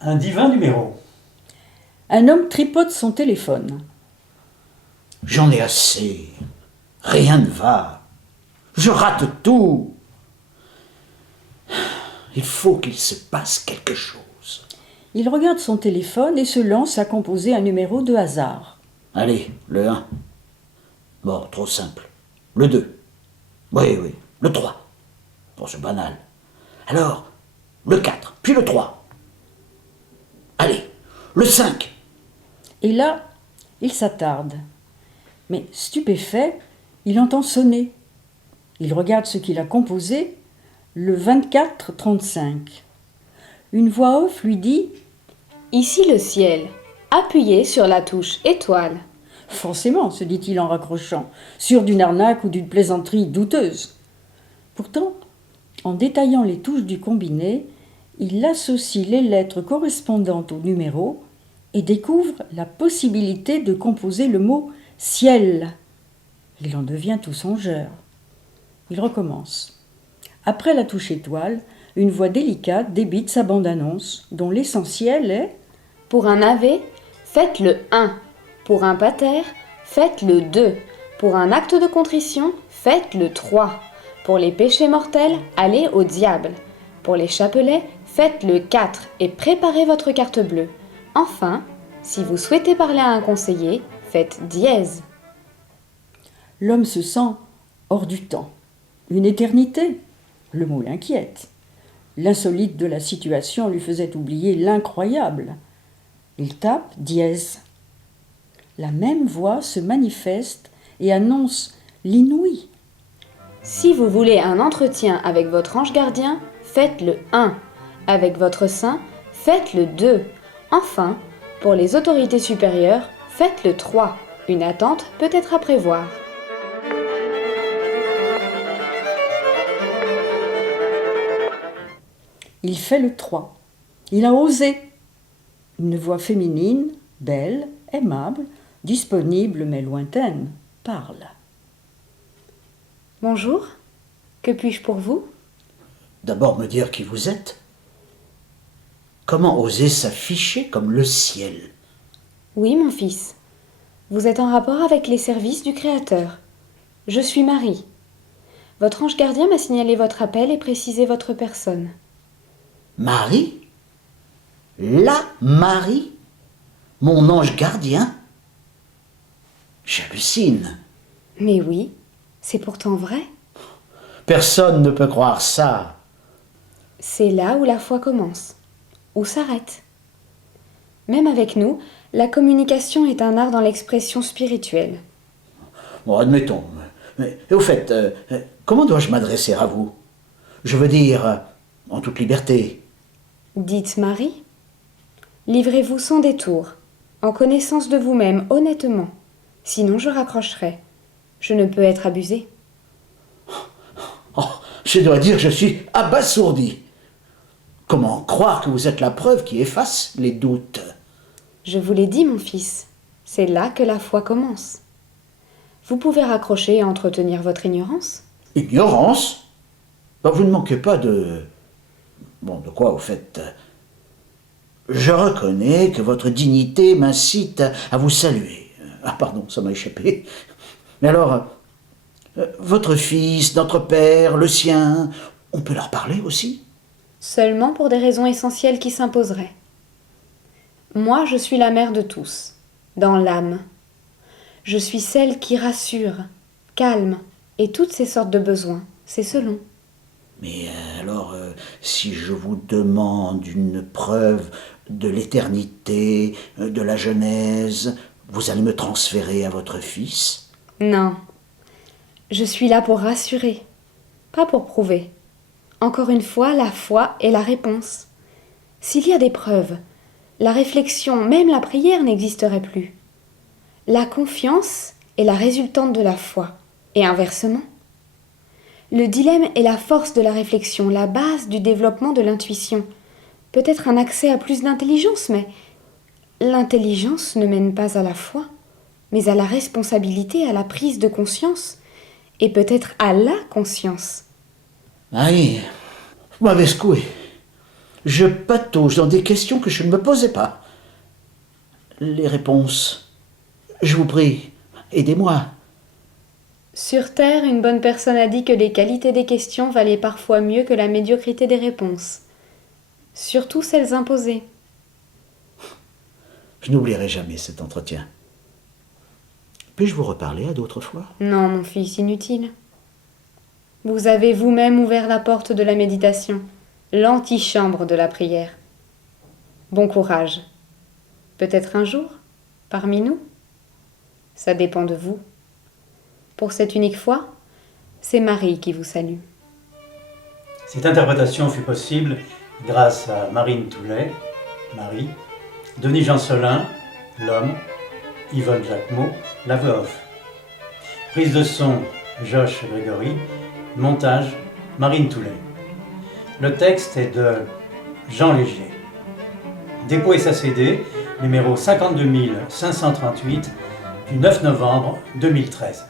Un divin numéro. Un homme tripote son téléphone. J'en ai assez. Rien ne va. Je rate tout. Il faut qu'il se passe quelque chose. Il regarde son téléphone et se lance à composer un numéro de hasard. Allez, le 1. Bon, trop simple. Le 2. Oui, le 3. Bon, c'est banal. Alors, le 4, puis le 3. Allez, le 5. Et là, il s'attarde. Mais stupéfait, il entend sonner. Il regarde ce qu'il a composé, le 24-35. Une voix off lui dit « Ici le ciel. Appuyez sur la touche étoile. » Forcément, se dit-il en raccrochant, sûr d'une arnaque ou d'une plaisanterie douteuse. Pourtant, en détaillant les touches du combiné, il associe les lettres correspondantes au numéro et découvre la possibilité de composer le mot « ciel ». Il en devient tout songeur. Il recommence. Après la touche étoile, une voix délicate débite sa bande-annonce, dont l'essentiel est « Pour un ave, faites le 1. Pour un pater, faites le 2. Pour un acte de contrition, faites le 3. Pour les péchés mortels, allez au diable. Pour les chapelets, faites le 4 et préparez votre carte bleue. Enfin, si vous souhaitez parler à un conseiller, faites dièse. » L'homme se sent hors du temps. Une éternité. Le mot l'inquiète. L'insolite de la situation lui faisait oublier l'incroyable. Il tape dièse. La même voix se manifeste et annonce l'inouï. « Si vous voulez un entretien avec votre ange gardien, faites le 1. Avec votre saint, faites le 2. Enfin, pour les autorités supérieures, faites le 3. Une attente peut être à prévoir. » Il fait le 3. Il a osé. Une voix féminine, belle, aimable, disponible mais lointaine, parle. « Bonjour, que puis-je pour vous ?» D'abord me dire qui vous êtes. Comment oser s'afficher comme le ciel? Oui, mon fils. Vous êtes en rapport avec les services du Créateur. Je suis Marie. Votre ange gardien m'a signalé votre appel et précisé votre personne. Marie? La Marie? Mon ange gardien? J'hallucine. Mais oui, c'est pourtant vrai. Personne ne peut croire ça. C'est là où la foi commence, où s'arrête. Même avec nous, la communication est un art dans l'expression spirituelle. Bon, admettons. Mais au fait, comment dois-je m'adresser à vous? Je veux dire, en toute liberté. Dites Marie. Livrez-vous sans détour, en connaissance de vous-même, honnêtement. Sinon je raccrocherai. Je ne peux être abusée. Oh, je dois dire, je suis abasourdi. Comment croire que vous êtes la preuve qui efface les doutes? Je vous l'ai dit, mon fils, c'est là que la foi commence. Vous pouvez raccrocher et entretenir votre ignorance. Ignorance? Ben, vous ne manquez pas de... Bon, de quoi, au fait? Je reconnais que votre dignité m'incite à vous saluer. Ah, pardon, ça m'a échappé. Mais alors, votre fils, notre père, le sien, on peut leur parler aussi? Seulement pour des raisons essentielles qui s'imposeraient. Moi, je suis la mère de tous, dans l'âme. Je suis celle qui rassure, calme, et toutes ces sortes de besoins, c'est selon. Mais alors, si je vous demande une preuve de l'éternité, de la Genèse, vous allez me transférer à votre fils? Non, je suis là pour rassurer, pas pour prouver. Encore une fois, la foi est la réponse. S'il y a des preuves, la réflexion, même la prière n'existerait plus. La confiance est la résultante de la foi, et inversement. Le dilemme est la force de la réflexion, la base du développement de l'intuition. Peut-être un accès à plus d'intelligence, mais l'intelligence ne mène pas à la foi, mais à la responsabilité, à la prise de conscience, et peut-être à la conscience. Ah oui, vous m'avez secoué. Je patauge dans des questions que je ne me posais pas. Les réponses. Je vous prie, aidez-moi. Sur Terre, une bonne personne a dit que les qualités des questions valaient parfois mieux que la médiocrité des réponses. Surtout celles imposées. Je n'oublierai jamais cet entretien. Puis-je vous reparler à d'autres fois? Non, mon fils, inutile. Vous avez vous-même ouvert la porte de la méditation, l'antichambre de la prière. Bon courage. Peut-être un jour, parmi nous? Ça dépend de vous. Pour cette unique fois, c'est Marie qui vous salue. Cette interprétation fut possible grâce à Marine Toulet, Marie, Denis Jancelin, l'homme, Yvonne Jacquemot, la voix off. Prise de son, Josh Grégory, montage, Marine Toulet. Le texte est de Jean Légier. Dépôt SACD, numéro 52 538, du 9 novembre 2013.